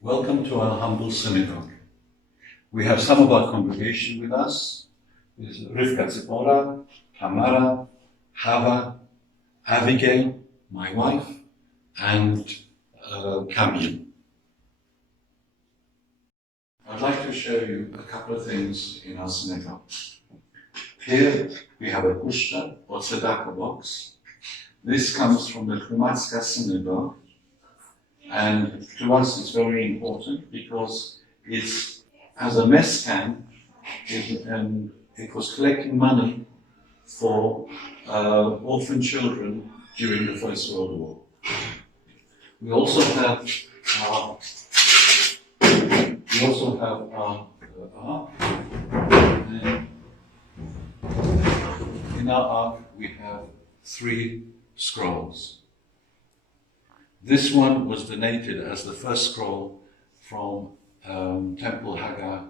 Welcome to our humble synagogue. We have some of our congregation with us. There's Rivka Tzipora, Tamara, Hava, Abigail, my wife, and Camille. I'd like to show you a couple of things in our synagogue. Here we have a pushta or tzedakah box. This comes from the Krumatska synagogue. And to us it's very important because it's as a mess camp, and it was collecting money for orphan children during the First World War. We also have our in our ark we have 3 scrolls. This one was donated as the first scroll from Temple Hagar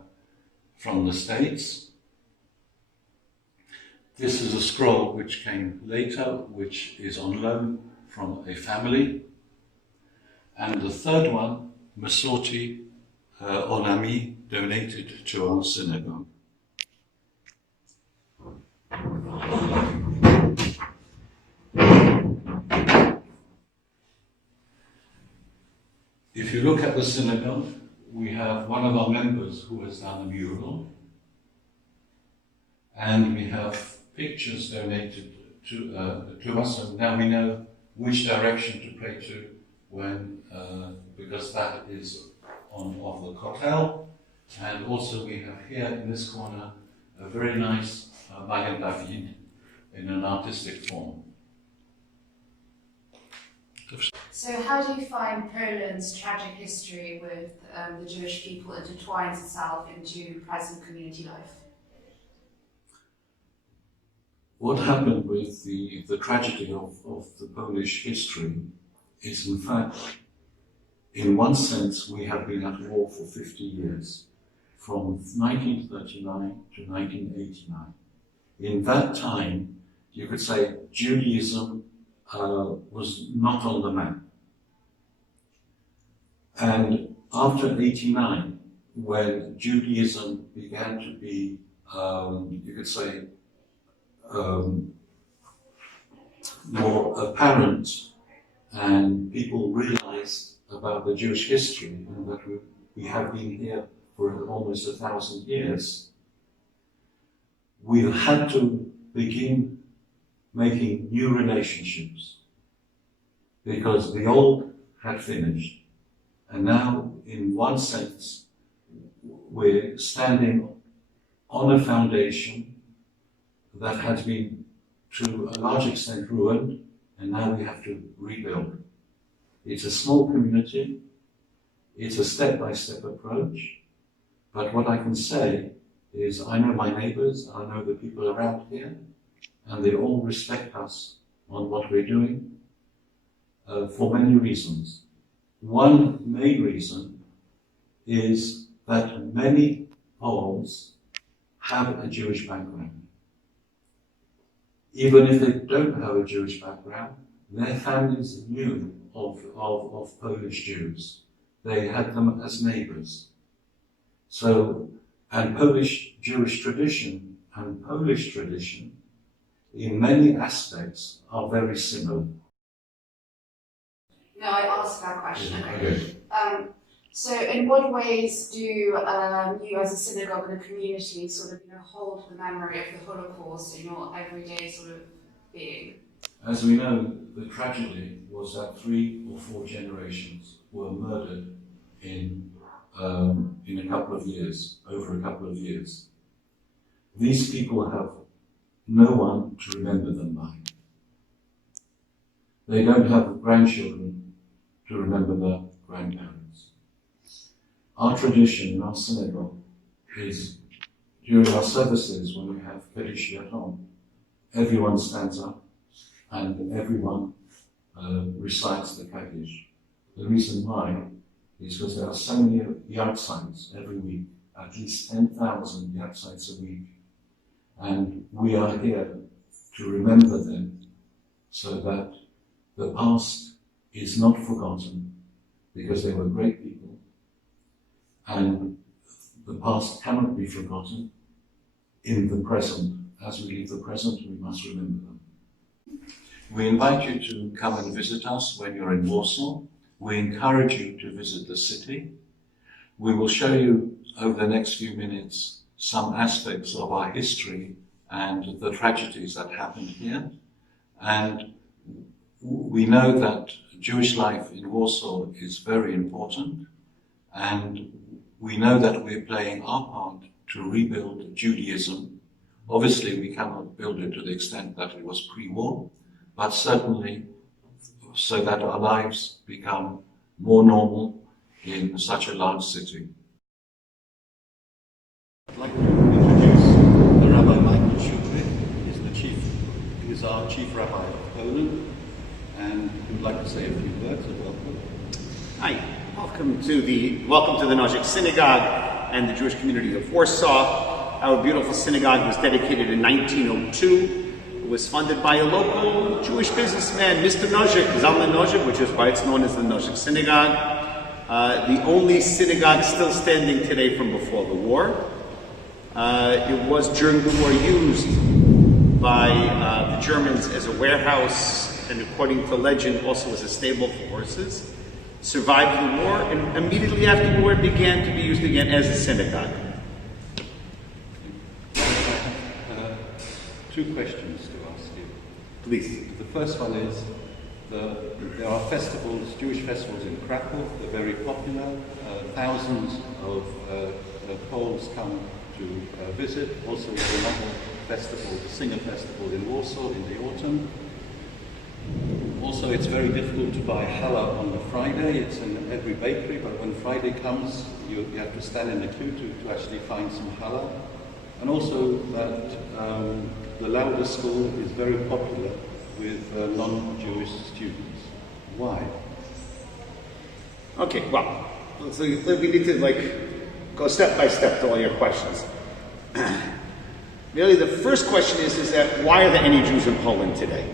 from the States. This is a scroll which came later, which is on loan from a family. And the third one, Masorti Olami, donated to our synagogue. If you look at the synagogue, we have one of our members who has done a mural, and we have pictures donated to us, and now we know which direction to pray to when, because that is of the Kotel, and also we have here in this corner a very nice Magen David in an artistic form. So how do you find Poland's tragic history with the Jewish people intertwines itself into present community life? What happened with the tragedy of the Polish history is, in fact, in one sense, we have been at war for 50 years, from 1939 to 1989. In that time, you could say Judaism was not on the map. And after 89, when Judaism began to be, you could say, more apparent, and people realized about the Jewish history and that we have been here for almost 1,000 years, we had to begin making new relationships because the old had finished. And now, in one sense, we're standing on a foundation that has been, to a large extent, ruined, and now we have to rebuild. It's a small community, it's a step-by-step approach, but what I can say is I know my neighbors, I know the people around here, and they all respect us on what we're doing for many reasons. One main reason is that many Poles have a Jewish background. Even if they don't have a Jewish background, their families knew of Polish Jews. They had them as neighbors. So, and Polish Jewish tradition and Polish tradition in many aspects are very similar. No, I asked that question. Okay. So in what ways do you as a synagogue and a community sort of hold the memory of the Holocaust in your everyday sort of being? As we know, the tragedy was that 3 or 4 generations were murdered in a couple of years, over a couple of years. These people have no one to remember them by. They don't have grandchildren to remember their grandparents. Our tradition in our synagogue is during our services when we have Kiddush Yatom, everyone stands up and everyone recites the Kaddish. The reason why is because there are so many yahrzeits every week, at least 10,000 yahrzeits a week. And we are here to remember them so that the past is not forgotten, because they were great people and the past cannot be forgotten. In the present, as we leave the present, we must remember them. We invite you to come and visit us when you're in Warsaw. We encourage you to visit the city. We will show you over the next few minutes some aspects of our history and the tragedies that happened here. And we know that Jewish life in Warsaw is very important, and we know that we're playing our part to rebuild Judaism. Obviously, we cannot build it to the extent that it was pre-war, but certainly so that our lives become more normal in such a large city. I'd like to introduce the Rabbi Michael Shukri. He's our Chief Rabbi of Poland, and we'd like to say a few words of welcome. Hi, welcome to the Nozik Synagogue and the Jewish community of Warsaw. Our beautiful synagogue was dedicated in 1902. It was funded by a local Jewish businessman, Mr. Nozik, Zalman Nozik, which is why it's known as the Nozik Synagogue. The only synagogue still standing today from before the war. It was during the war used by the Germans as a warehouse, and according to legend also as a stable for horses. Survived the war, and immediately after the war it began to be used again as a synagogue. Two questions to ask you. Please. The first one is, there are festivals, Jewish festivals in Krakow. They're very popular. Thousands of Poles come to visit. Also, there's another festival, the Singer Festival in Warsaw in the autumn. Also, it's very difficult to buy challah on the Friday. It's in every bakery, but when Friday comes, you have to stand in the queue to actually find some challah. And also that the Lauder School is very popular with non-Jewish students. Why? Okay, well, so we need to go step by step to all your questions. Really, the first question is that why are there any Jews in Poland today?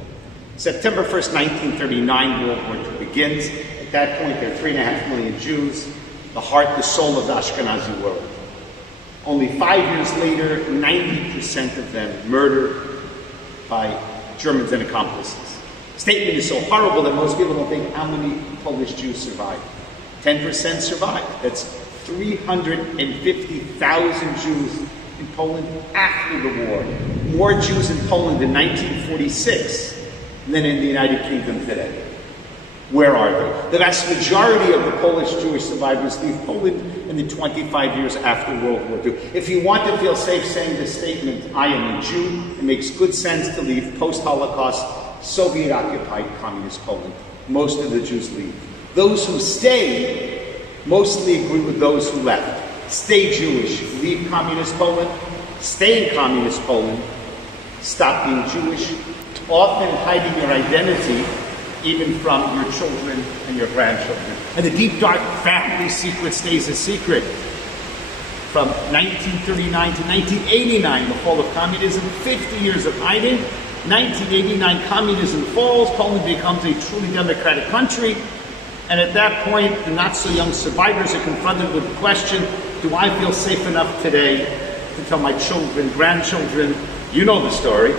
September 1st, 1939, World War II begins. At that point, there are 3.5 million Jews, the heart, the soul of the Ashkenazi world. Only 5 years later, 90% of them murdered by Germans and accomplices. The statement is so horrible that most people don't think how many Polish Jews survived. 10% survived. That's 350,000 Jews in Poland after the war. More Jews in Poland in 1946 than in the United Kingdom today. Where are they? The vast majority of the Polish Jewish survivors leave Poland in the 25 years after World War II. If you want to feel safe saying this statement, I am a Jew, it makes good sense to leave post-Holocaust, Soviet-occupied communist Poland. Most of the Jews leave. Those who stay mostly agree with those who left. Stay Jewish, leave communist Poland, stay in communist Poland, stop being Jewish, often hiding your identity even from your children and your grandchildren. And the deep, dark family secret stays a secret. From 1939 to 1989, the fall of communism, 50 years of hiding. 1989, communism falls, Poland becomes a truly democratic country. And at that point, the not-so-young survivors are confronted with the question, do I feel safe enough today to tell my children, grandchildren, you know the story,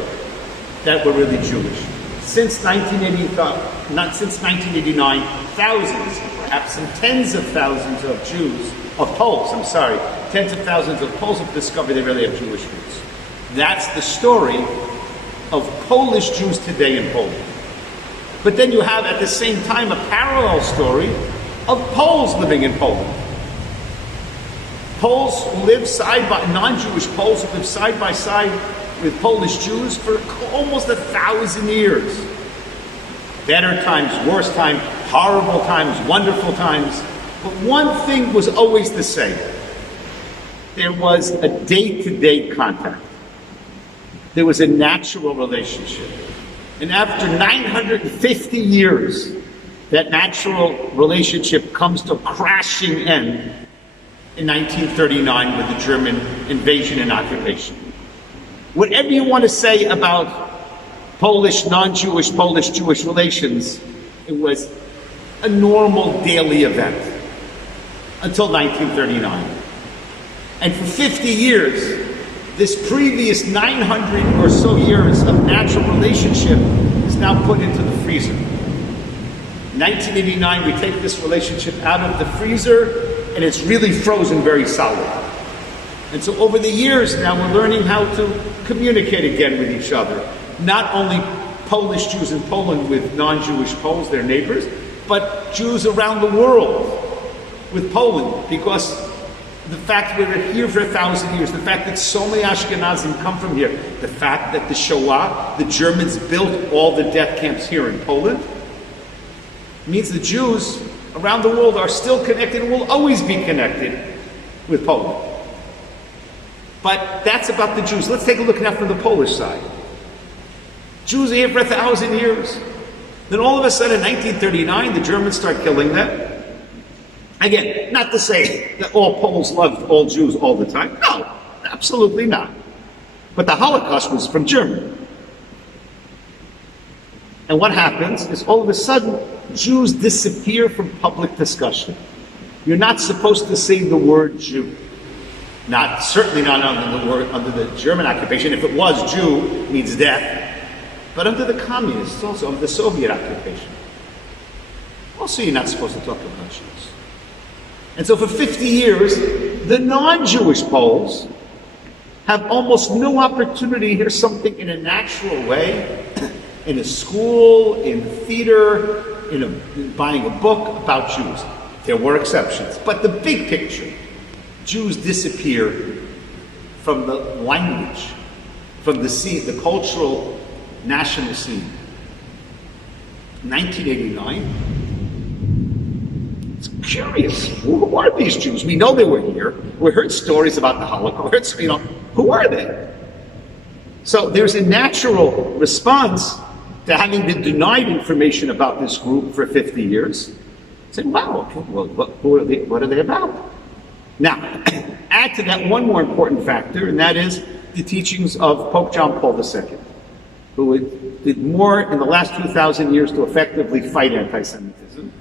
that we're really Jewish? Since 1989, thousands, perhaps some tens of thousands of tens of thousands of Poles have discovered they really have Jewish roots. That's the story of Polish Jews today in Poland. But then you have at the same time a parallel story of Poles living in Poland. Poles who live non-Jewish Poles who live side by side with Polish Jews for almost 1,000 years. Better times, worse times, horrible times, wonderful times. But one thing was always the same. There was a day-to-day contact. There was a natural relationship. And after 950 years, that natural relationship comes to a crashing end in 1939 with the German invasion and occupation. Whatever you want to say about Polish, non-Jewish, Polish-Jewish relations, it was a normal daily event. until 1939. And for 50 years, this previous 900 or so years of natural relationship is now put into the freezer. In 1989, we take this relationship out of the freezer, and it's really frozen very solid. And so over the years now, we're learning how to communicate again with each other. Not only Polish Jews in Poland with non-Jewish Poles, their neighbors, but Jews around the world with Poland, because the fact we're here for 1,000 years, the fact that so many Ashkenazim come from here, the fact that the Shoah, the Germans built all the death camps here in Poland, means the Jews around the world are still connected and will always be connected with Poland. But that's about the Jews. Let's take a look now from the Polish side. Jews are here for 1,000 years. Then all of a sudden, in 1939, the Germans start killing them. Again, not to say that all Poles loved all Jews all the time. No, absolutely not. But the Holocaust was from Germany. And what happens is all of a sudden, Jews disappear from public discussion. You're not supposed to say the word Jew. Certainly not under the German occupation. If it was Jew, it means death. But under the communists, also under the Soviet occupation. Also, you're not supposed to talk about Jews. And so for 50 years, the non-Jewish Poles have almost no opportunity to hear something in a natural way, in a school, in theater, in buying a book about Jews. There were exceptions. But the big picture, Jews disappear from the language, from the scene, the cultural, national scene. 1989, it's curious. Who are these Jews? We know they were here. We heard stories about the Holocaust. Who are they? So there's a natural response to having been denied information about this group for 50 years. Saying, wow, okay, well, what are they about? Now, add to that one more important factor, and that is the teachings of Pope John Paul II, who did more in the last 2,000 years to effectively fight anti-Semitism.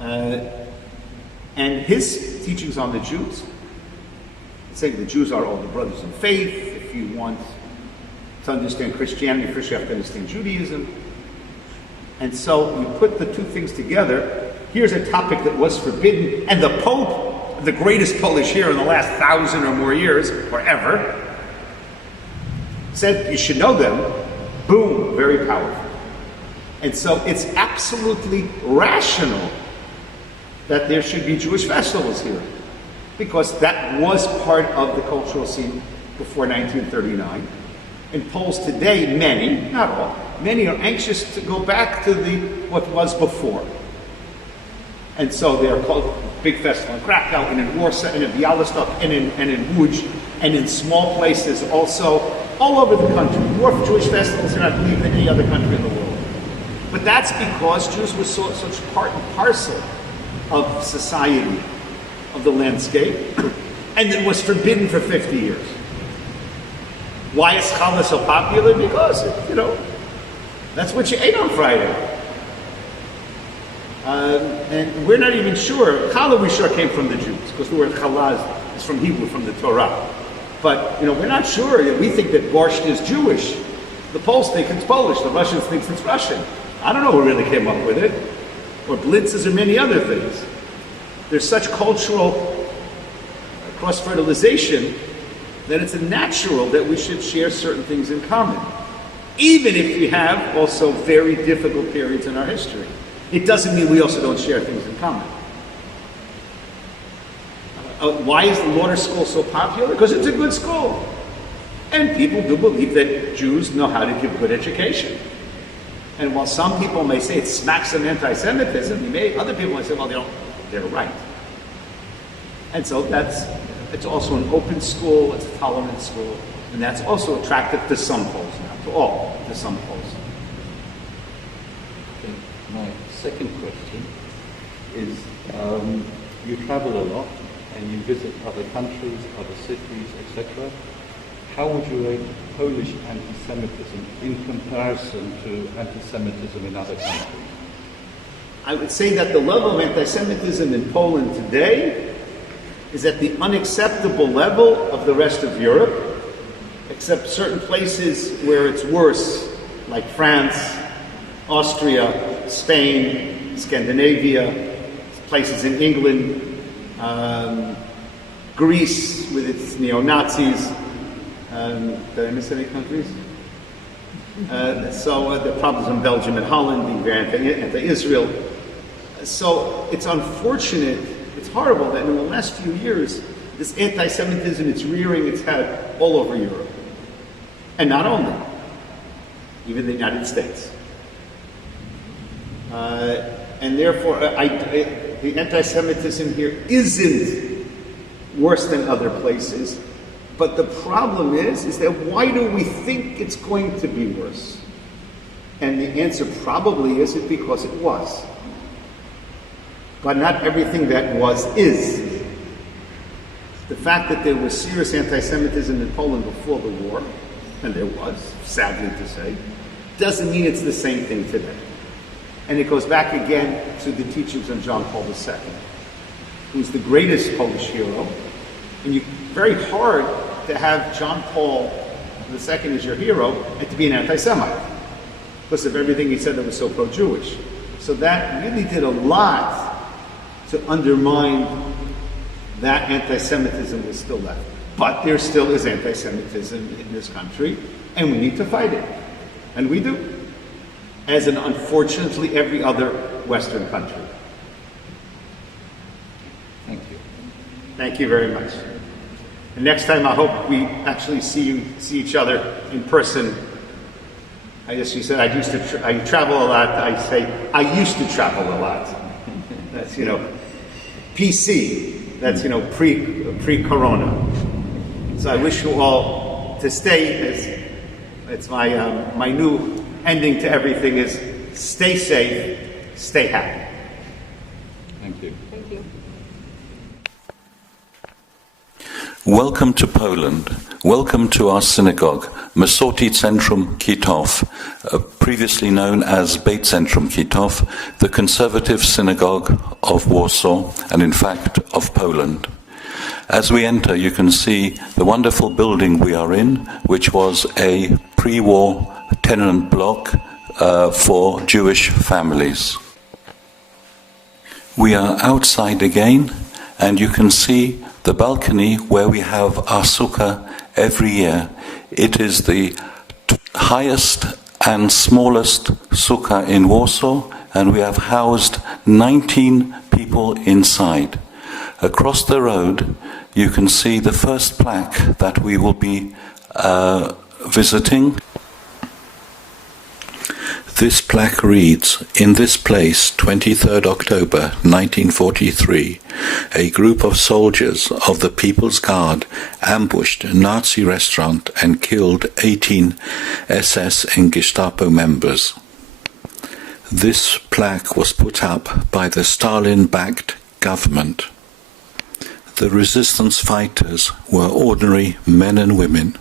And his teachings on the Jews, saying the Jews are all the brothers in faith. If you want to understand Christianity, first you have to understand Judaism. And so you put the two things together. Here's a topic that was forbidden, and the Pope, the greatest Polish hero in the last 1,000 or more years, or ever, said you should know them. Boom, very powerful. And so it's absolutely rational that there should be Jewish festivals here, because that was part of the cultural scene before 1939. And Poles today, many, not all, many are anxious to go back to what was before. And so they are called big festival in Krakow, and in Warsaw, and in Białystok, and in Łódź, and in small places also all over the country. More Jewish festivals than I believe in any other country in the world. But that's because Jews were such part and parcel of society, of the landscape, and it was forbidden for 50 years. Why is challah so popular? Because, that's what you ate on Friday. And we're not even sure. Challah we sure came from the Jews, because the word challah is from Hebrew, from the Torah. But, we're not sure. We think that borscht is Jewish. The Poles think it's Polish. The Russians think it's Russian. I don't know who really came up with it. Or blitzes or many other things. There's such cultural cross-fertilization that it's natural that we should share certain things in common. Even if we have also very difficult periods in our history. It doesn't mean we also don't share things in common. Why is the Lauder School so popular? Because it's a good school. And people do believe that Jews know how to give good education. And while some people may say it smacks of anti-Semitism, other people may say, well, they're right. And so it's also an open school, it's a tolerant school, and that's also attractive to some Poles now, to some Poles. Okay. My second question is, you travel a lot, and you visit other countries, other cities, etc. How would you rate Polish anti-Semitism in comparison to anti-Semitism in other countries? I would say that the level of anti-Semitism in Poland today is at the unacceptable level of the rest of Europe, except certain places where it's worse, like France, Austria, Spain, Scandinavia, places in England, Greece with its neo-Nazis. Did I miss any countries? So the problems in Belgium and Holland, being very anti-Israel. So it's unfortunate, it's horrible that in the last few years, this anti-Semitism is rearing its head all over Europe. And not only, even the United States. And therefore, the anti-Semitism here isn't worse than other places. But the problem is that why do we think it's going to be worse? And the answer probably is because it was. But not everything that was is. The fact that there was serious anti-Semitism in Poland before the war, and there was, sadly to say, doesn't mean it's the same thing today. And it goes back again to the teachings of John Paul II, who's the greatest Polish hero. And very hard to have John Paul II as your hero and to be an anti-Semite because of everything he said that was so pro-Jewish. So that really did a lot to undermine that anti-Semitism was still left. But there still is anti-Semitism in this country, and we need to fight it. And we do. As in, unfortunately, every other Western country. Thank you. Thank you very much. And next time, I hope we actually see each other in person. I guess you said I travel a lot. I say I used to travel a lot. That's PC. That's pre-corona. So I wish you all to stay. It's my new ending to everything is stay safe, stay happy. Thank you. Thank you. Welcome to Poland. Welcome to our synagogue, Masorti Centrum Kitov, previously known as Beit Centrum Kitov, the conservative synagogue of Warsaw, and in fact of Poland. As we enter, you can see the wonderful building we are in, which was a pre-war tenement block for Jewish families. We are outside again, and you can see the balcony where we have our sukkah every year. It is the highest and smallest sukkah in Warsaw, and we have housed 19 people inside. Across the road, you can see the first plaque that we will be visiting. This plaque reads, "In this place, 23rd October 1943, a group of soldiers of the People's Guard ambushed a Nazi restaurant and killed 18 SS and Gestapo members." This plaque was put up by the Stalin-backed government. The resistance fighters were ordinary men and women.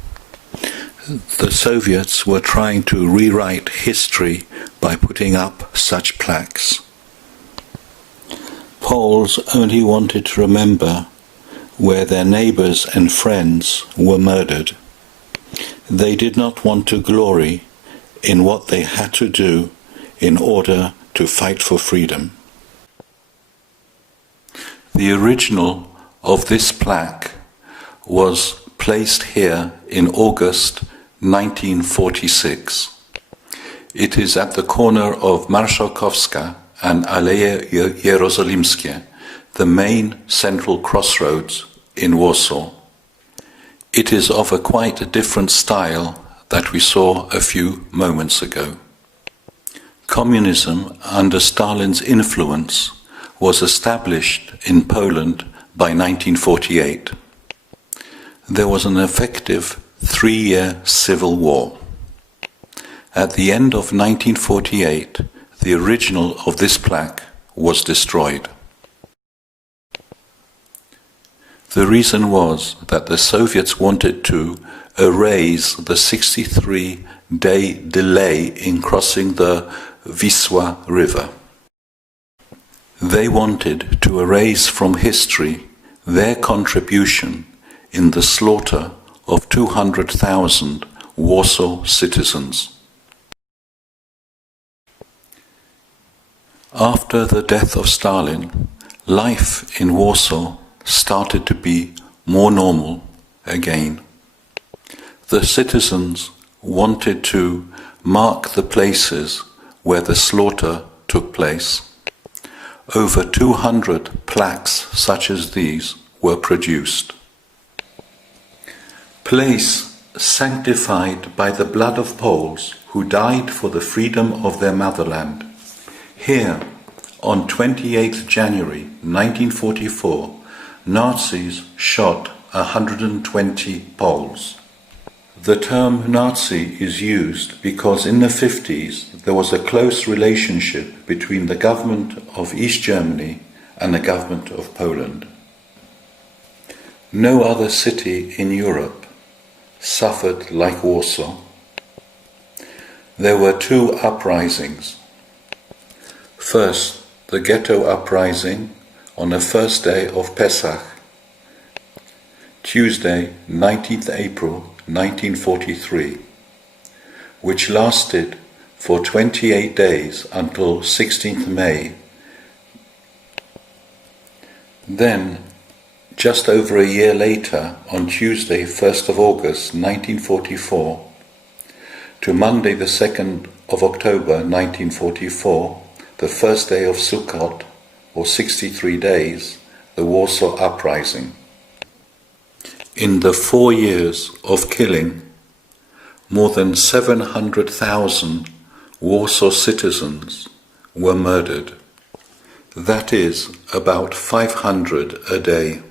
The Soviets were trying to rewrite history by putting up such plaques. Poles only wanted to remember where their neighbors and friends were murdered. They did not want to glory in what they had to do in order to fight for freedom. The original of this plaque was placed here in August 1946. It is at the corner of Marszałkowska and Aleje Jerozolimskie, the main central crossroads in Warsaw. It is of a quite different style that we saw a few moments ago. Communism, under Stalin's influence, was established in Poland by 1948. There was an effective 3-year civil war. At the end of 1948, the original of this plaque was destroyed. The reason was that the Soviets wanted to erase the 63-day delay in crossing the Wisła River. They wanted to erase from history their contribution in the slaughter of 200,000 Warsaw citizens. After the death of Stalin, life in Warsaw started to be more normal again. The citizens wanted to mark the places where the slaughter took place. Over 200 plaques such as these were produced. Place sanctified by the blood of Poles who died for the freedom of their motherland. Here, on 28 January 1944, Nazis shot 120 Poles. The term Nazi is used because in the 50s there was a close relationship between the government of East Germany and the government of Poland. No other city in Europe suffered like Warsaw. There were two uprisings. First, the ghetto uprising on the first day of Pesach, Tuesday, 19th April 1943, which lasted for 28 days until 16th May. Then, just over a year later, on Tuesday, 1st of August 1944, to Monday, the 2nd of October 1944, the first day of Sukkot, or 63 days, the Warsaw Uprising. In the 4 years of killing, more than 700,000 Warsaw citizens were murdered. That is about 500 a day.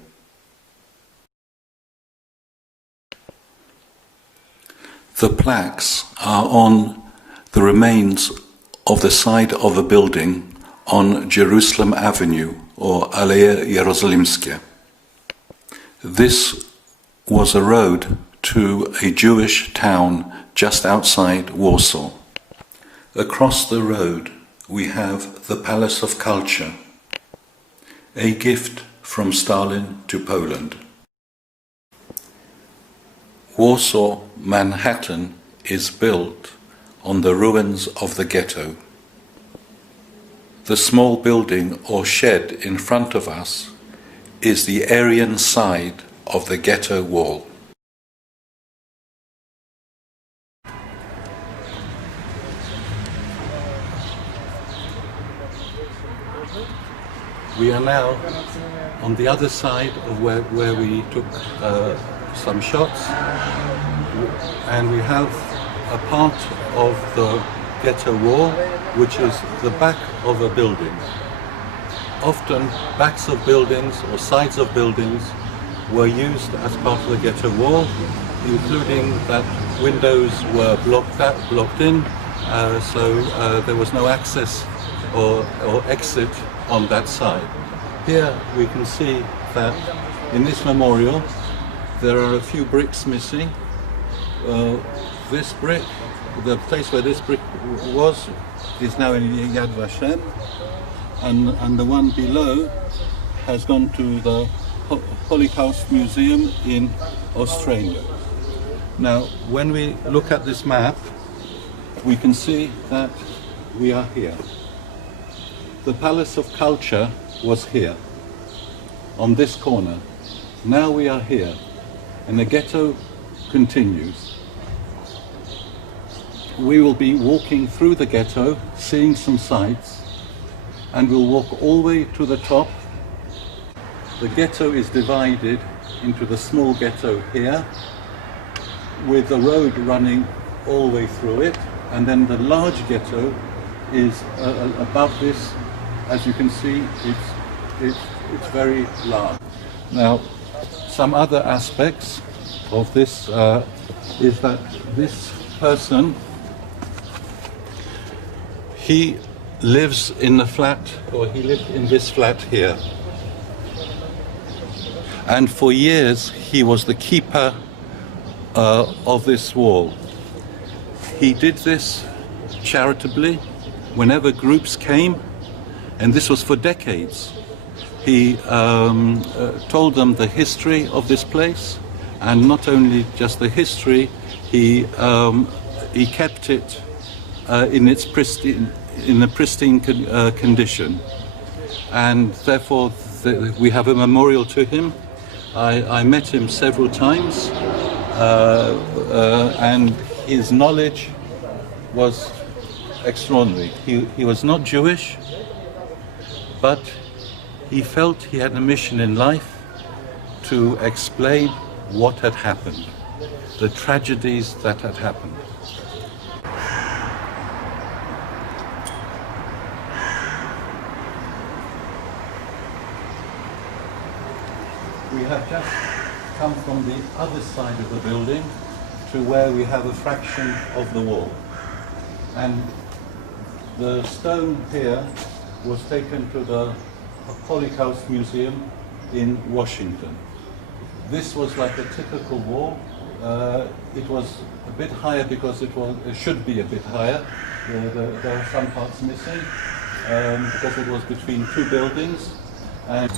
The plaques are on the remains of the side of a building on Jerusalem Avenue, or Aleje Jerozolimskie. This was a road to a Jewish town just outside Warsaw. Across the road we have the Palace of Culture, a gift from Stalin to Poland. Warsaw, Manhattan is built on the ruins of the ghetto. The small building or shed in front of us is the Aryan side of the ghetto wall. We are now on the other side of where we took some shots, and we have a part of the ghetto wall which is the back of a building. Often backs of buildings or sides of buildings were used as part of the ghetto wall, including that windows were blocked in, so there was no access or exit on that side. Here we can see that in this memorial there are a few bricks missing. This brick, the place where this brick was, is now in Yad Vashem, and the one below has gone to the Holocaust Museum in Australia. Now, when we look at this map, we can see that we are here. The Palace of Culture was here, on this corner. Now we are here, and the ghetto continues. We will be walking through the ghetto, seeing some sights, and we'll walk all the way to the top. The ghetto is divided into the small ghetto here, with the road running all the way through it, and then the large ghetto is above this. As you can see, it's very large. Now, some other aspects of this is that this person, he lives in the flat, or he lived in this flat here. And for years he was the keeper of this wall. He did this charitably. Whenever groups came, And this was for decades. He told them the history of this place, and not only just the history, he kept it in a pristine condition, and therefore we have a memorial to him. I met him several times, and his knowledge was extraordinary. He was not Jewish, but he felt he had a mission in life to explain what had happened, the tragedies that had happened. We have just come from the other side of the building to where we have a fraction of the wall. And the stone here was taken to the Holocaust Museum in Washington. This was like a typical wall. It was a bit higher because it should be a bit higher. There are some parts missing because it was between two buildings. And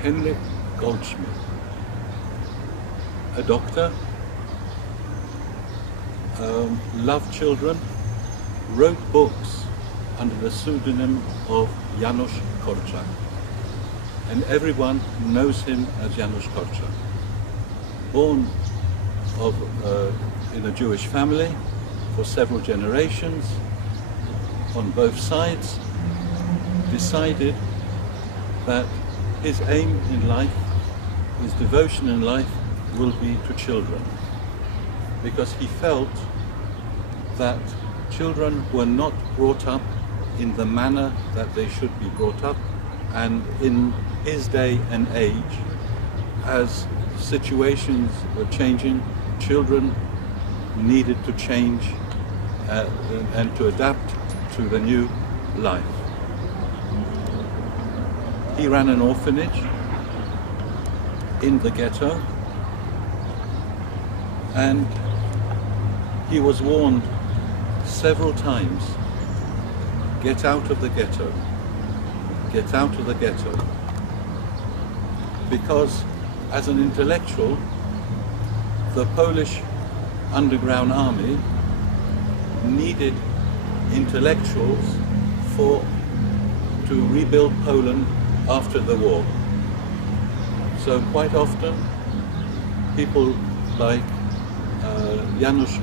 Henrik Goldschmidt, a doctor, loved children, wrote books under the pseudonym of Janusz Korczak, and everyone knows him as Janusz Korczak. Born in a Jewish family for several generations on both sides, decided that his aim in life, his devotion in life, will be to children, because he felt that children were not brought up in the manner that they should be brought up, and in his day and age, as situations were changing, children needed to change and to adapt to the new life. He ran an orphanage in the ghetto, and he was warned several times, get out of the ghetto, get out of the ghetto. Because as an intellectual, the Polish underground army needed intellectuals to rebuild Poland after the war. So quite often, people like Janusz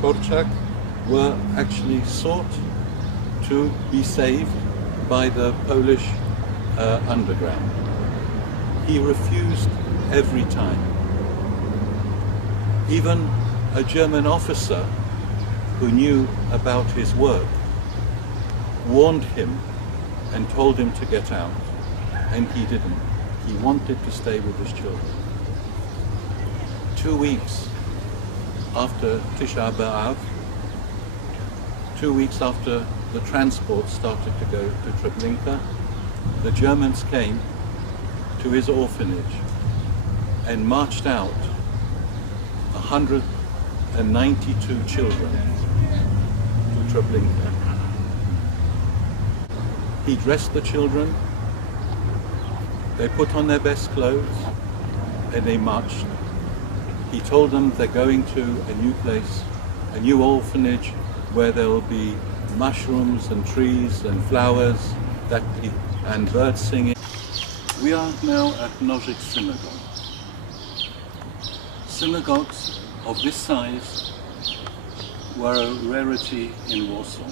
Korczak were actually sought to be saved by the Polish underground. He refused every time. Even a German officer who knew about his work warned him and told him to get out, and he didn't. He wanted to stay with his children. 2 weeks after Tisha B'Av, 2 weeks after the transport started to go to Treblinka, the Germans came to his orphanage and marched out 192 children to Treblinka. He dressed the children, they put on their best clothes, and they marched. He told them they're going to a new place, a new orphanage, where there will be mushrooms and trees and flowers and birds singing. We are now at Nożyk Synagogue. Synagogues of this size were a rarity in Warsaw.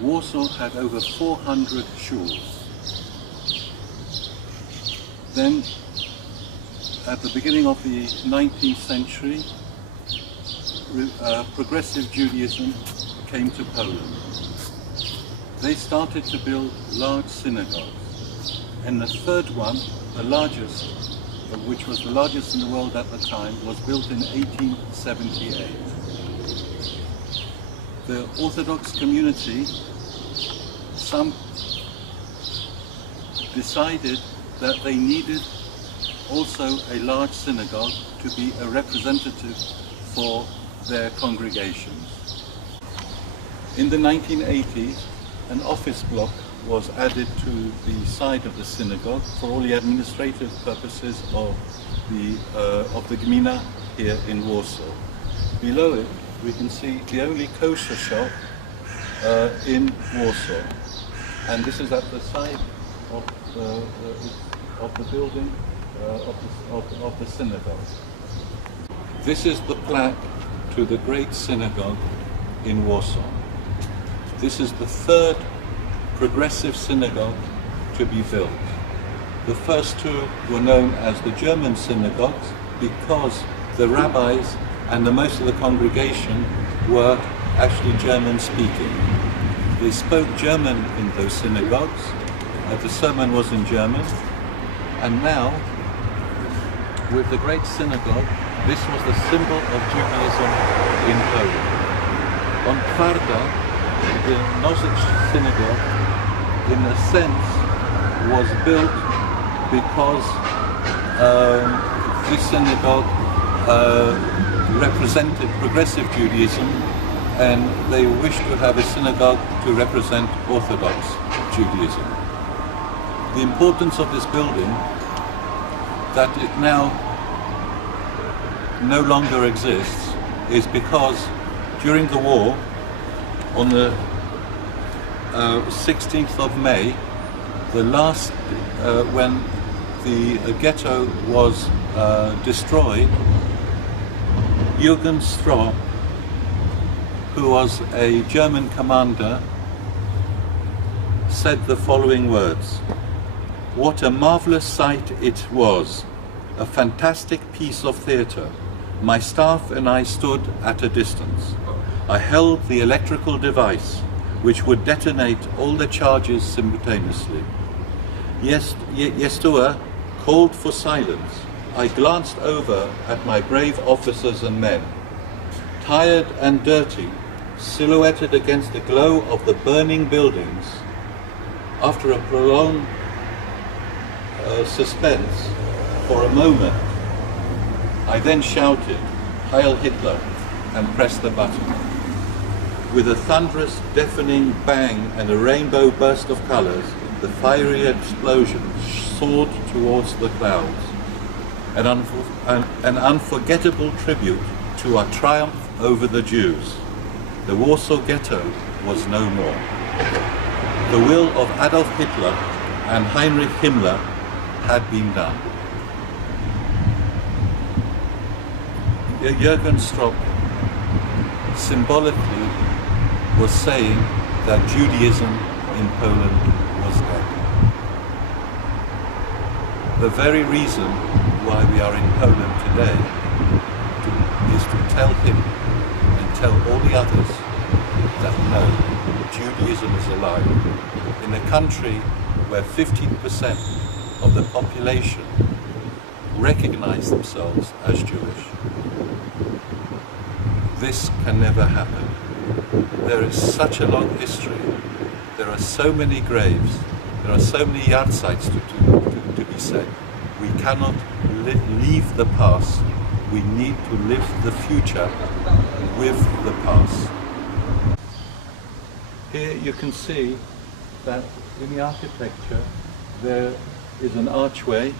Warsaw had over 400 shuls. Then, at the beginning of the 19th century, progressive Judaism came to Poland. They started to build large synagogues, and the third one, the largest, which was the largest in the world at the time, was built in 1878. The Orthodox community, some decided that they needed also a large synagogue to be a representative for their congregations. In the 1980s, an office block was added to the side of the synagogue for all the administrative purposes of the gmina here in Warsaw. Below it, we can see the only kosher shop in Warsaw, and this is at the side of the building of the synagogue. This is the plaque to the great synagogue in Warsaw. This is the third progressive synagogue to be built. The first two were known as the German synagogues because the rabbis and most of the congregation were actually German speaking. They spoke German in those synagogues. The sermon was in German. And now, with the great synagogue, this was the symbol of Judaism in Poland. On Kwarta, the Nozic synagogue, in a sense, was built because this synagogue represented progressive Judaism, and they wished to have a synagogue to represent Orthodox Judaism. The importance of this building, that it now no longer exists, is because during the war, on the 16th of May, the last, when the ghetto was destroyed, Jürgen Stroop, who was a German commander, said the following words: "What a marvelous sight it was, a fantastic piece of theatre. My staff and I stood at a distance. I held the electrical device, which would detonate all the charges simultaneously. Yeshua called for silence. I glanced over at my brave officers and men, tired and dirty, silhouetted against the glow of the burning buildings. After a prolonged suspense for a moment, I then shouted, 'Heil Hitler,' and pressed the button. With a thunderous, deafening bang and a rainbow burst of colors, the fiery explosion soared towards the clouds. An unforgettable tribute to our triumph over the Jews. The Warsaw Ghetto was no more. The will of Adolf Hitler and Heinrich Himmler had been done." Jürgen Stroop symbolically was saying that Judaism in Poland was dead. The very reason why we are in Poland today is to tell him and tell all the others that no, Judaism is alive. In a country where 15% of the population recognize themselves as Jewish, this can never happen. There is such a long history. There are so many graves. There are so many yard sites to be said. We cannot leave the past. We need to live the future with the past. Here you can see that in the architecture there is an archway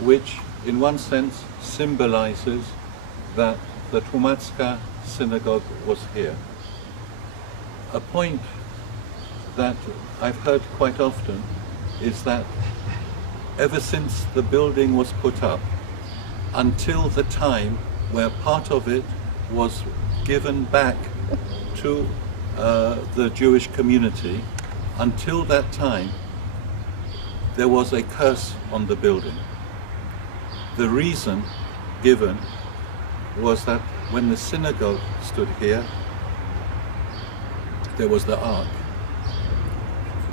which in one sense symbolizes that the Tłumacka synagogue was here. A point that I've heard quite often is that ever since the building was put up, until the time where part of it was given back to the Jewish community, until that time there was a curse on the building. The reason given was that when the synagogue stood here, there was the ark.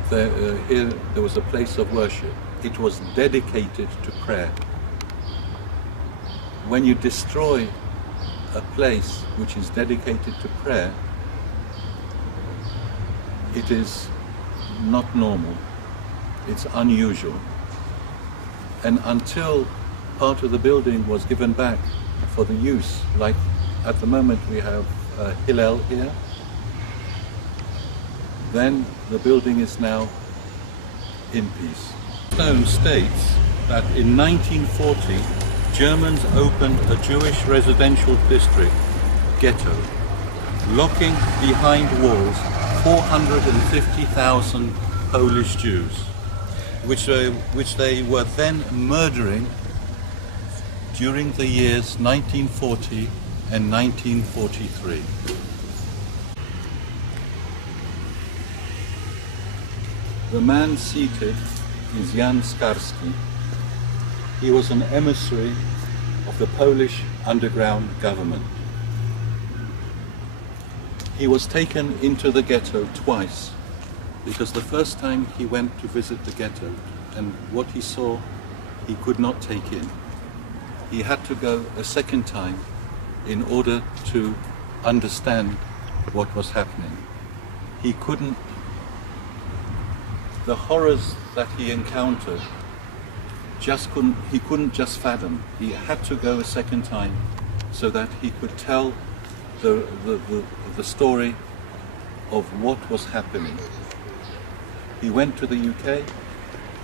Here there was a place of worship. It was dedicated to prayer. When you destroy a place which is dedicated to prayer, it is not normal. It's unusual. And until part of the building was given back for the use, like At the moment we have Hillel here. Then the building is now in peace. Stone states that in 1940 Germans opened a Jewish residential district, ghetto, locking behind walls 450,000 Polish Jews, which they were then murdering during the years 1940 and 1943. The man seated is Jan Skarski. He was an emissary of the Polish underground government. He was taken into the ghetto twice, because the first time he went to visit the ghetto and what he saw he could not take in. He had to go a second time in order to understand what was happening. He couldn't, the horrors that he encountered he couldn't just fathom. He had to go a second time so that he could tell the story of what was happening. He went to the UK,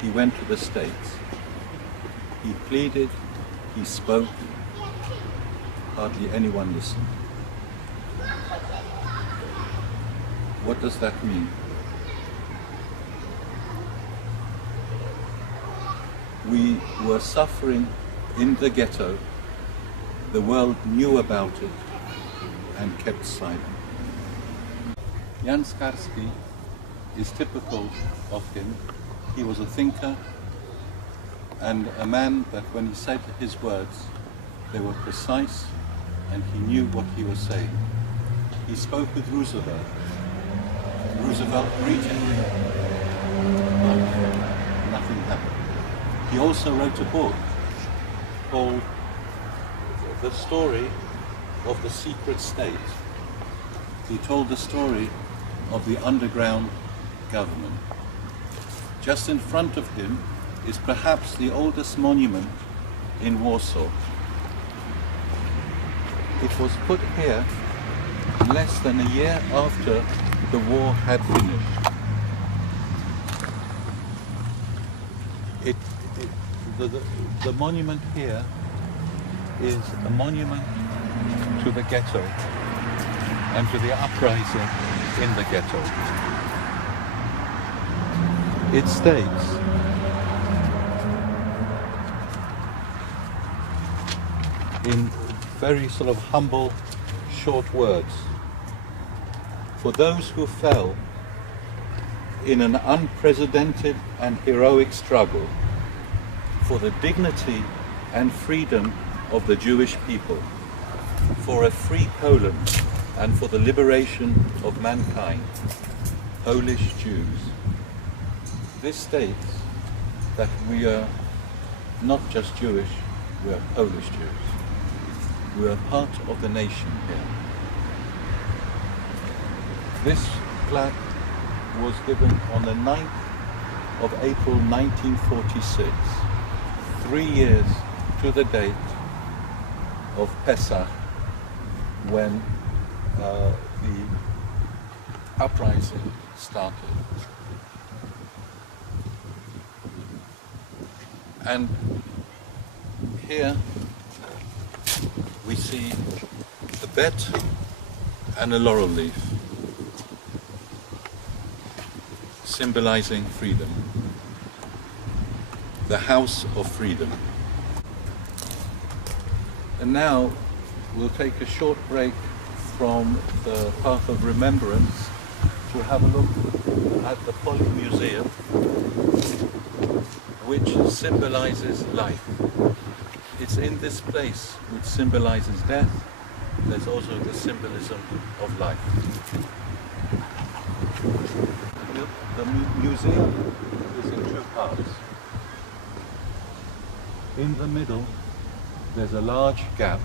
he went to the States. He pleaded, he spoke, hardly anyone listened. What does that mean? We were suffering in the ghetto. The world knew about it and kept silent. Jan Skarski is typical of him. He was a thinker and a man that when he said his words, they were precise and he knew what he was saying. He spoke with Roosevelt. Roosevelt greeted him, but nothing happened. He also wrote a book called The Story of the Secret State. He told the story of the underground government. Just in front of him is perhaps the oldest monument in Warsaw. It was put here less than a year after the war had finished. The monument here is a monument to the ghetto and to the uprising in the ghetto. It states, in very sort of humble, short words, for those who fell in an unprecedented and heroic struggle for the dignity and freedom of the Jewish people, for a free Poland and for the liberation of mankind, Polish Jews. This states that we are not just Jewish, we are Polish Jews. We are part of the nation here. This plaque was given on the 9th of April 1946, 3 years to the date of Pesach, when the uprising started. And here we see a bet and a laurel leaf, symbolizing freedom, the House of Freedom. And now we'll take a short break from the path of remembrance to have a look at the Poly Museum, which symbolizes life. It's in this place which symbolizes death. There's also the symbolism of life. The museum is in two parts. In the middle, there's a large gap.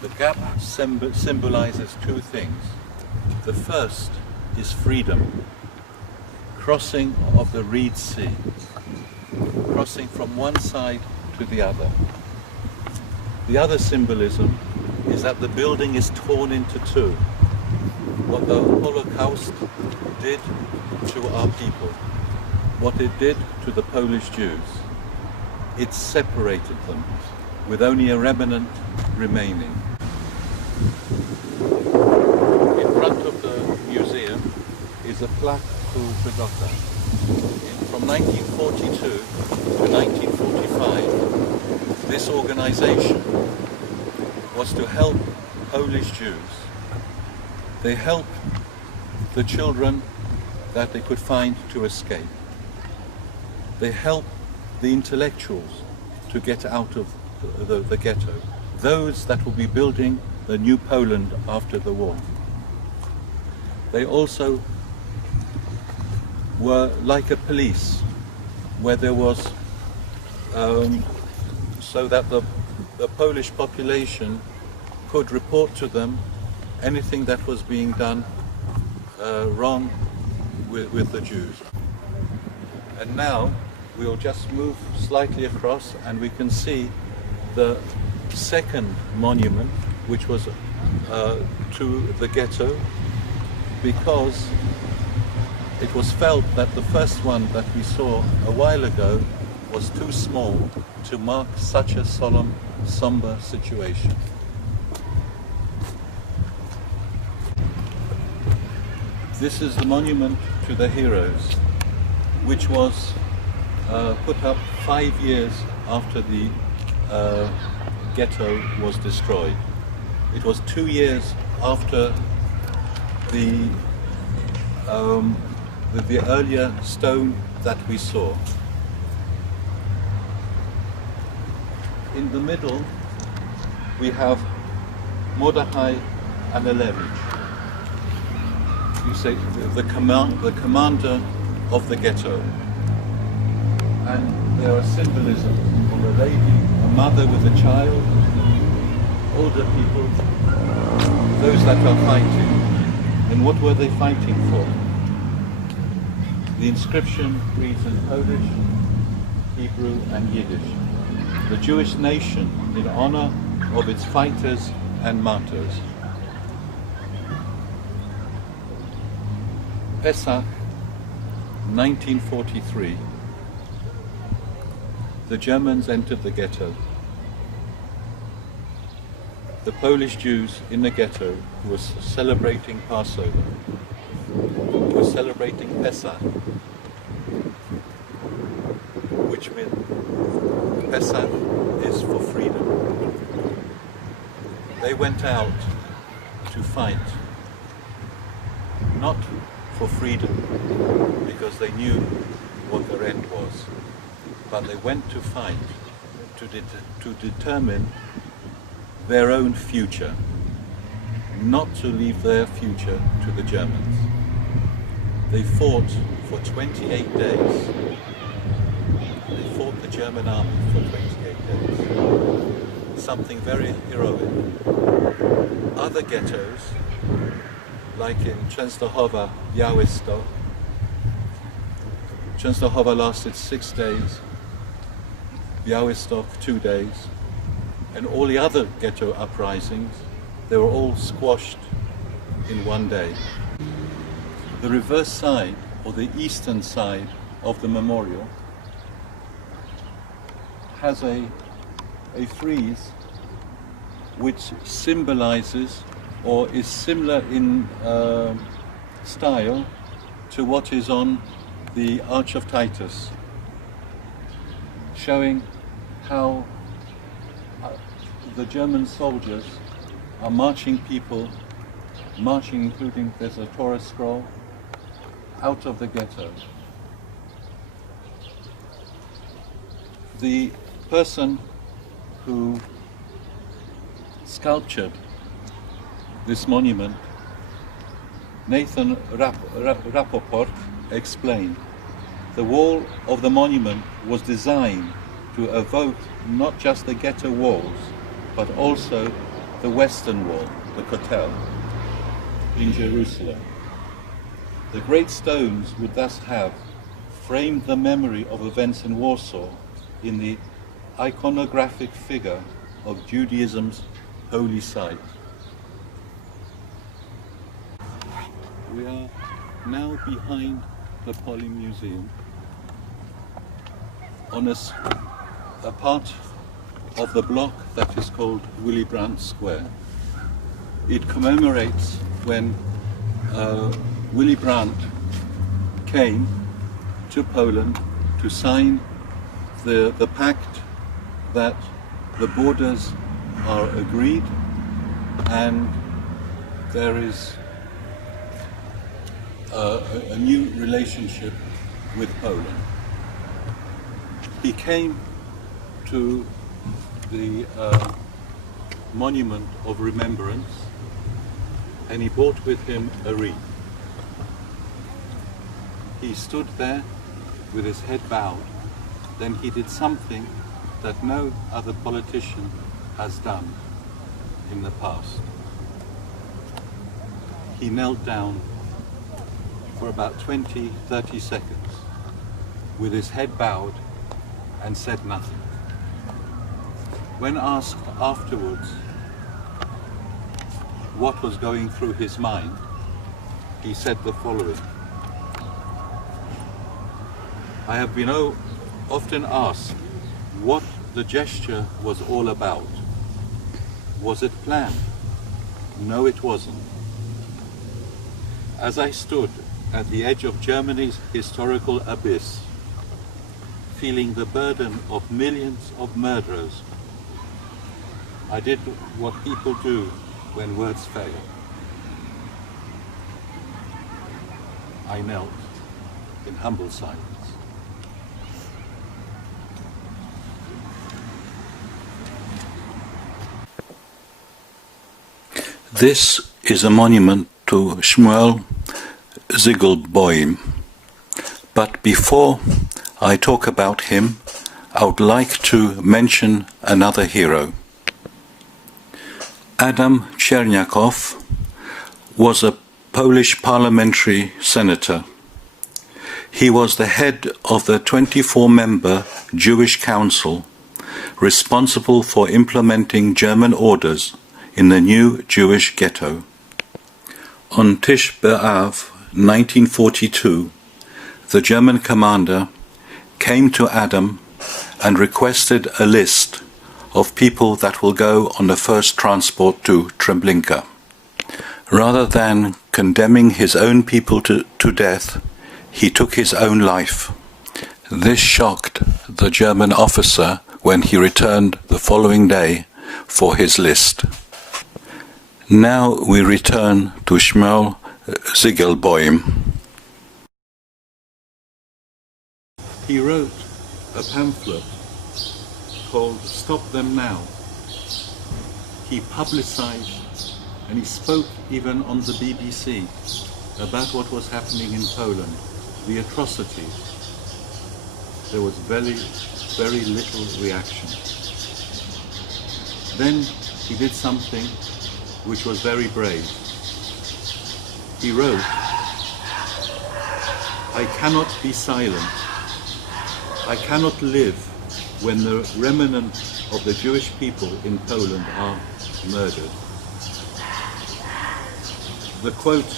The gap symbolizes two things. The first is freedom, crossing of the Reed Sea, crossing from one side to the other. The other symbolism is is that the building is torn into two. What the Holocaust did to our people, what it did to the Polish Jews, it separated them with only a remnant remaining. In front of the museum is a plaque to Bydgoszcz. From 1942 to 1945, this organization was to help Polish Jews. They helped the children that they could find to escape. They helped the intellectuals to get out of the ghetto, those that will be building the new Poland after the war. They also were like a police, where there was, so that the Polish population could report to them anything that was being done wrong with the Jews. And now we'll just move slightly across and we can see the second monument, which was to the ghetto, because it was felt that the first one that we saw a while ago was too small to mark such a solemn, somber situation. This is the monument to the heroes, which was put up 5 years after the ghetto was destroyed. It was 2 years after the earlier stone that we saw. In the middle we have Mordechai and Alevich. You say the commander of the ghetto. And there are symbolisms of a lady, a mother with a child, older people, those that are fighting. And what were they fighting for? The inscription reads in Polish, Hebrew and Yiddish. The Jewish nation in honor of its fighters and martyrs. Pesach, 1943. The Germans entered the ghetto. The Polish Jews in the ghetto were celebrating Passover, were celebrating Pesach, which means Pesach is for freedom. They went out to fight, not for freedom, because they knew what their end was, but they went to fight to determine their own future, not to leave their future to the Germans. They fought for 28 days. They fought the German army for 28 days. Something very heroic. Other ghettos, like in Częstochowa, Białystok, Częstochowa lasted 6 days, Białystok 2 days, and all the other ghetto uprisings, they were all squashed in 1 day. The reverse side, or the eastern side of the memorial, has a frieze which symbolizes or is similar in style to what is on the Arch of Titus, showing how the German soldiers are marching people, including, there's a Torah scroll, out of the ghetto. The person who sculptured this monument, Nathan Rapoport, explained, the wall of the monument was designed to evoke not just the ghetto walls, but also the western wall, the Kotel, in Jerusalem. The great stones would thus have framed the memory of events in Warsaw in the iconographic figure of Judaism's holy site. We are now behind the Poly Museum on a part of the block that is called Willy Brandt Square. It commemorates when Willy Brandt came to Poland to sign the pact that the borders are agreed and there is a new relationship with Poland. He came to the Monument of Remembrance and he brought with him a wreath. He stood there with his head bowed. Then he did something that no other politician has done in the past. He knelt down for about 20-30 seconds with his head bowed and said nothing. When asked afterwards what was going through his mind, he said the following: I have been often asked what the gesture was all about. Was it planned? No, it wasn't. As I stood at the edge of Germany's historical abyss, feeling the burden of millions of murderers, I did what people do when words fail. I knelt in humble silence. This is a monument to Shmuel Ziegelboim. But before I talk about him, I would like to mention another hero. Adam Czerniaków was a Polish parliamentary senator. He was the head of the 24-member Jewish Council, responsible for implementing German orders in the new Jewish ghetto. On Tish B'Av 1942, the German commander came to Adam and requested a list of people that will go on the first transport to Treblinka. Rather than condemning his own people to death, he took his own life. This shocked the German officer when he returned the following day for his list. Now we return to Shmuel Ziegelboim. He wrote a pamphlet called Stop Them Now. He publicized and he spoke even on the BBC about what was happening in Poland, the atrocities. There was very little reaction. Then he did something which was very brave. He wrote, I cannot be silent. I cannot live when the remnant of the Jewish people in Poland are murdered. The quote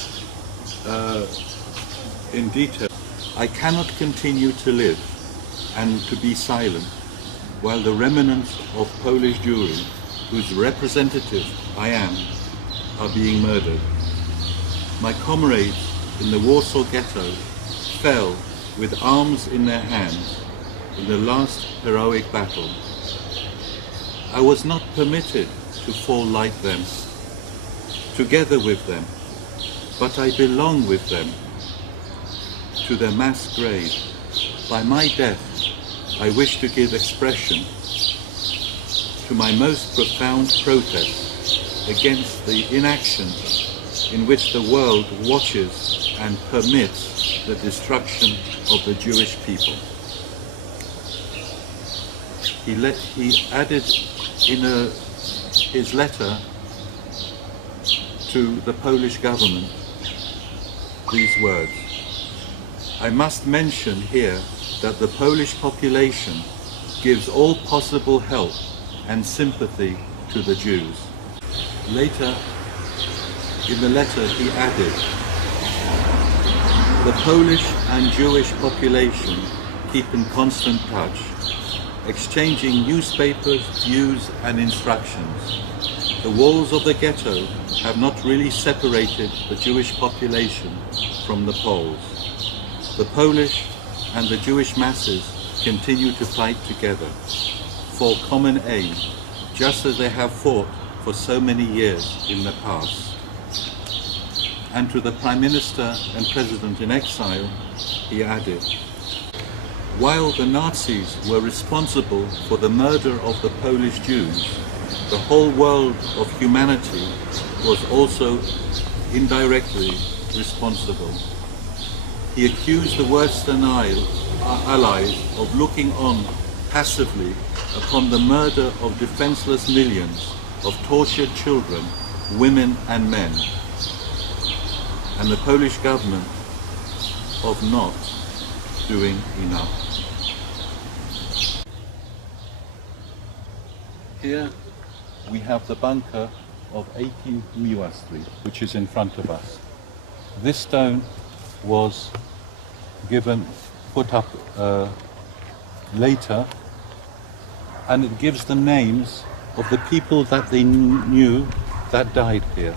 in detail, I cannot continue to live and to be silent while the remnants of Polish Jewry, whose representative I am, are being murdered. My comrades in the Warsaw ghetto fell with arms in their hands in the last heroic battle. I was not permitted to fall like them, together with them, but I belong with them to their mass grave. By my death, I wish to give expression to my most profound protest against the inaction in which the world watches and permits the destruction of the Jewish people. He added in his letter to the Polish government these words: I must mention here that the Polish population gives all possible help and sympathy to the Jews. Later, in the letter, he added, "The Polish and Jewish population keep in constant touch, exchanging newspapers, views and instructions. The walls of the ghetto have not really separated the Jewish population from the Poles. The Polish and the Jewish masses continue to fight together for common aim, just as they have fought for so many years in the past." And to the Prime Minister and President in exile, he added, "While the Nazis were responsible for the murder of the Polish Jews, the whole world of humanity was also indirectly responsible." He accused the Western allies of looking on passively upon the murder of defenseless millions of tortured children, women and men, and the Polish government of not doing enough. Here we have the bunker of 18 Miła Street, which is in front of us. This stone was put up later, and it gives the names of the people that they knew that died here.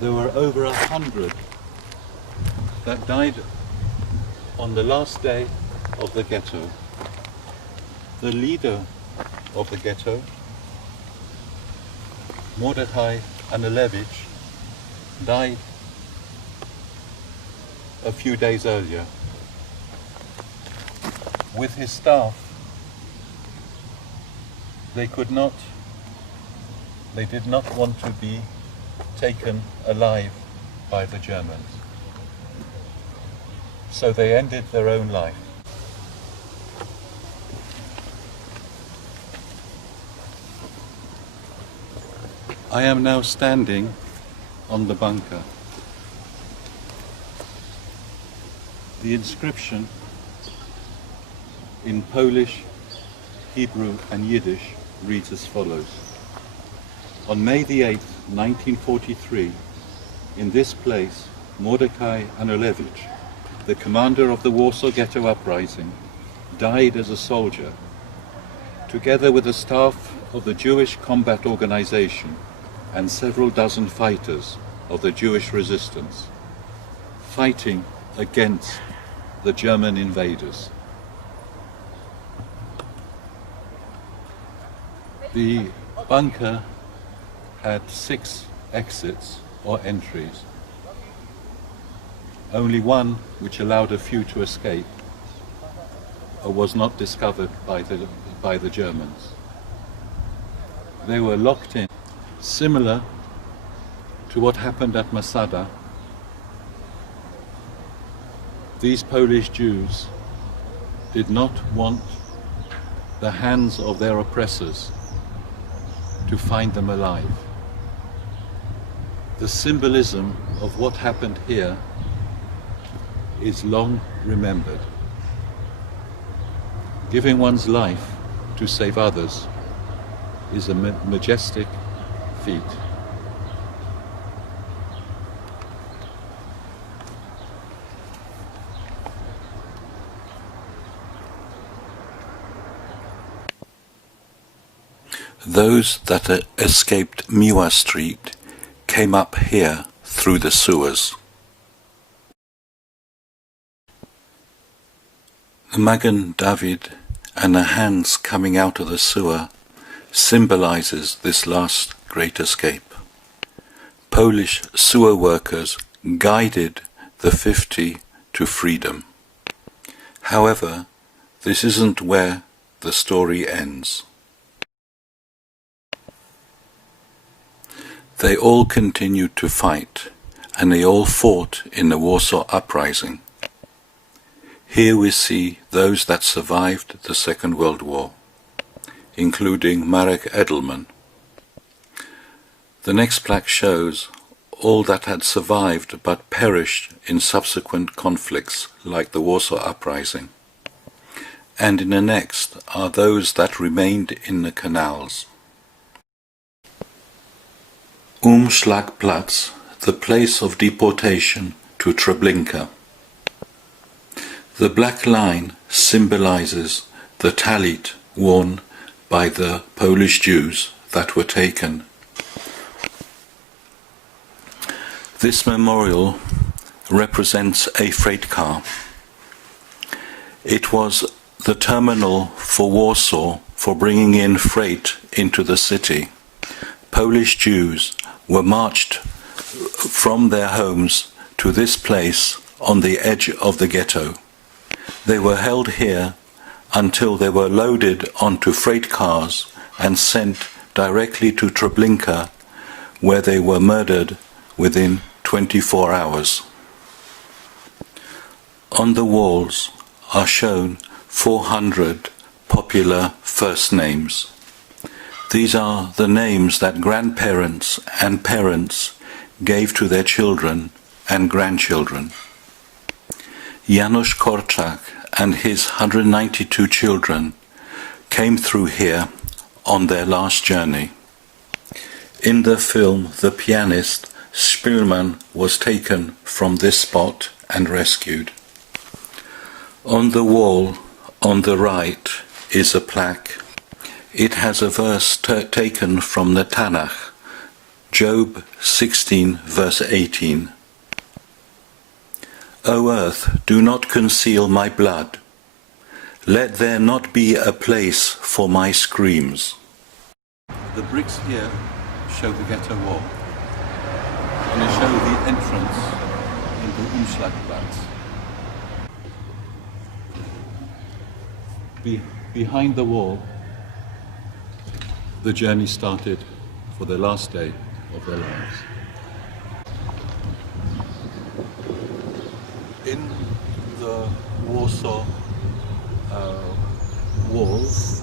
There were over 100 that died on the last day of the ghetto. The leader of the ghetto, Mordechai Anulewicz, died a few days earlier. With his staff, they did not want to be taken alive by the Germans. So they ended their own life. I am now standing on the bunker. The inscription in Polish, Hebrew and Yiddish reads as follows. On May the 8th, 1943, in this place, Mordechai Anulewicz, the commander of the Warsaw Ghetto Uprising, died as a soldier, together with the staff of the Jewish Combat Organization and several dozen fighters of the Jewish resistance, fighting against the German invaders. The bunker had 6 exits or entries. Only one, which allowed a few to escape, was not discovered by the Germans. They were locked in, similar to what happened at Masada. These Polish Jews did not want the hands of their oppressors to find them alive. The symbolism of what happened here is long remembered. Giving one's life to save others is a majestic feat. Those that escaped Miła Street came up here through the sewers. The Magen David and the hands coming out of the sewer symbolizes this last great escape. Polish sewer workers guided the 50 to freedom. However, this isn't where the story ends. They all continued to fight, and they all fought in the Warsaw Uprising. Here we see those that survived the Second World War, including Marek Edelman. The next plaque shows all that had survived but perished in subsequent conflicts like the Warsaw Uprising. And in the next are those that remained in the canals. Umschlagplatz, the place of deportation to Treblinka. The black line symbolizes the talit worn by the Polish Jews that were taken. This memorial represents a freight car. It was the terminal for Warsaw for bringing in freight into the city. Polish Jews were marched from their homes to this place on the edge of the ghetto. They were held here until they were loaded onto freight cars and sent directly to Treblinka, where they were murdered within 24 hours. On the walls are shown 400 popular first names. These are the names that grandparents and parents gave to their children and grandchildren. Janusz Korczak and his 192 children came through here on their last journey. In the film, the pianist Spielmann was taken from this spot and rescued. On the wall on the right is a plaque. It has a verse taken from the Tanakh, Job 16 verse 18. O earth, do not conceal my blood. Let there not be a place for my screams. The bricks here show the ghetto wall, and they show the entrance into Umschlagplatz. Behind the wall, the journey started for the last day of their lives. In the Warsaw wall is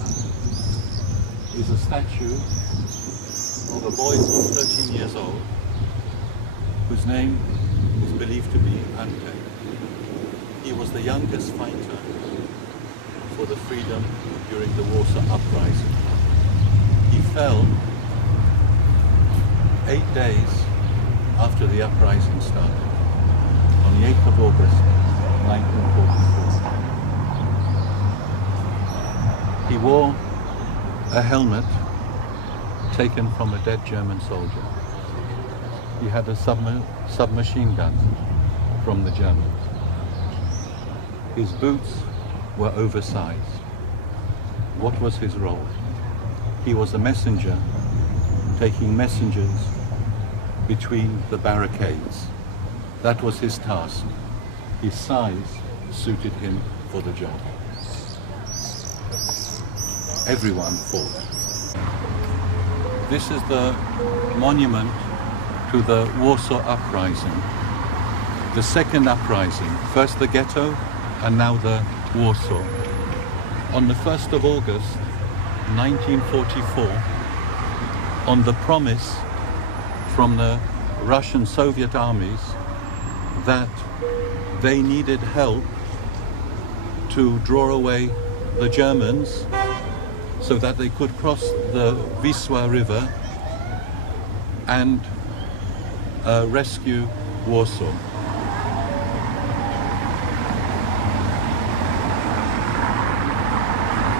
a statue of a boy who's 13 years old, whose name is believed to be Ante. He was the youngest fighter for the freedom during the Warsaw Uprising. He fell 8 days after the uprising started, on the 8th of August, 1944. He wore a helmet taken from a dead German soldier. He had a submachine gun from the Germans. His boots were oversized. What was his role? He was a messenger, taking messengers between the barricades. That was his task. His size suited him for the job. Everyone fought. This is the monument to the Warsaw Uprising. The second uprising, first the ghetto and now the Warsaw. On the 1st of August 1944, on the promise from the Russian Soviet armies that they needed help to draw away the Germans so that they could cross the Wisła River and rescue Warsaw.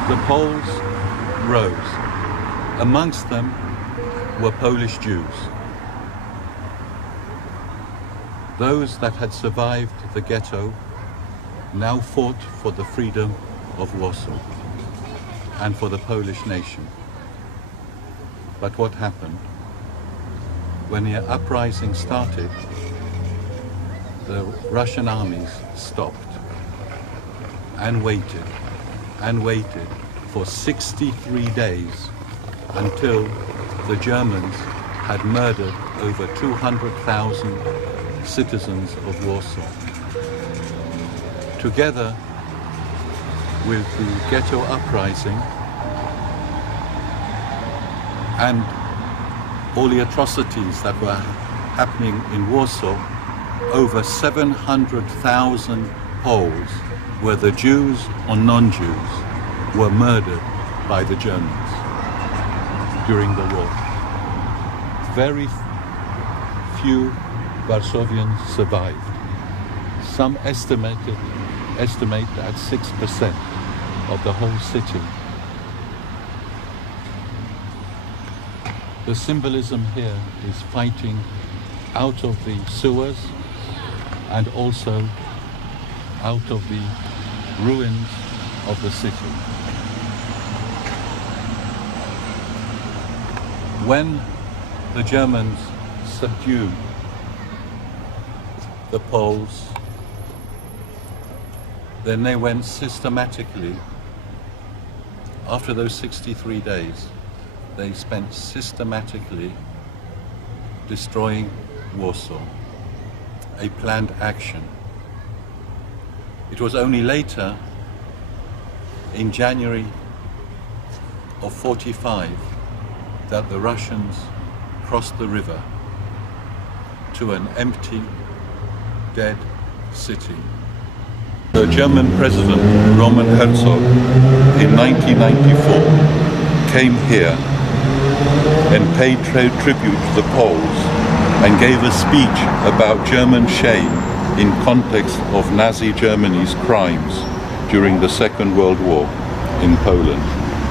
The Poles rose. Amongst them were Polish Jews. Those that had survived the ghetto now fought for the freedom of Warsaw and for the Polish nation. But what happened? When the uprising started, the Russian armies stopped and waited for 63 days until the Germans had murdered over 200,000 citizens of Warsaw. Together with the ghetto uprising and all the atrocities that were happening in Warsaw, over 700,000 Poles, whether Jews or non-Jews, were murdered by the Germans during the war. Very few Warsawians survived. Some estimate that 6% of the whole city. The symbolism here is fighting out of the sewers and also out of the ruins of the city. When the Germans subdued the Poles, then they went systematically, after those 63 days, they spent systematically destroying Warsaw, a planned action. It was only later, in January of 45, that the Russians crossed the river to an empty, dead city. The German President, Roman Herzog, in 1994, came here and paid tribute to the Poles and gave a speech about German shame in context of Nazi Germany's crimes during the Second World War in Poland.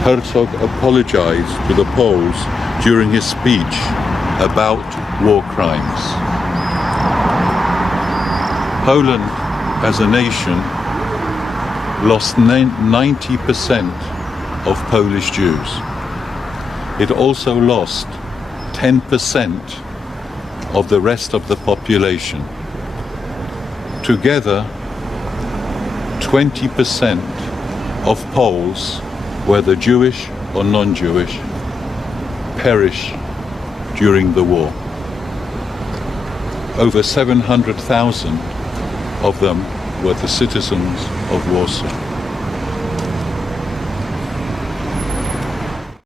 Herzog apologized to the Poles during his speech about war crimes. Poland, as a nation, lost 90% of Polish Jews. It also lost 10% of the rest of the population. Together, 20% of Poles, whether Jewish or non-Jewish, perished during the war. Over 700,000 of them were the citizens of Warsaw.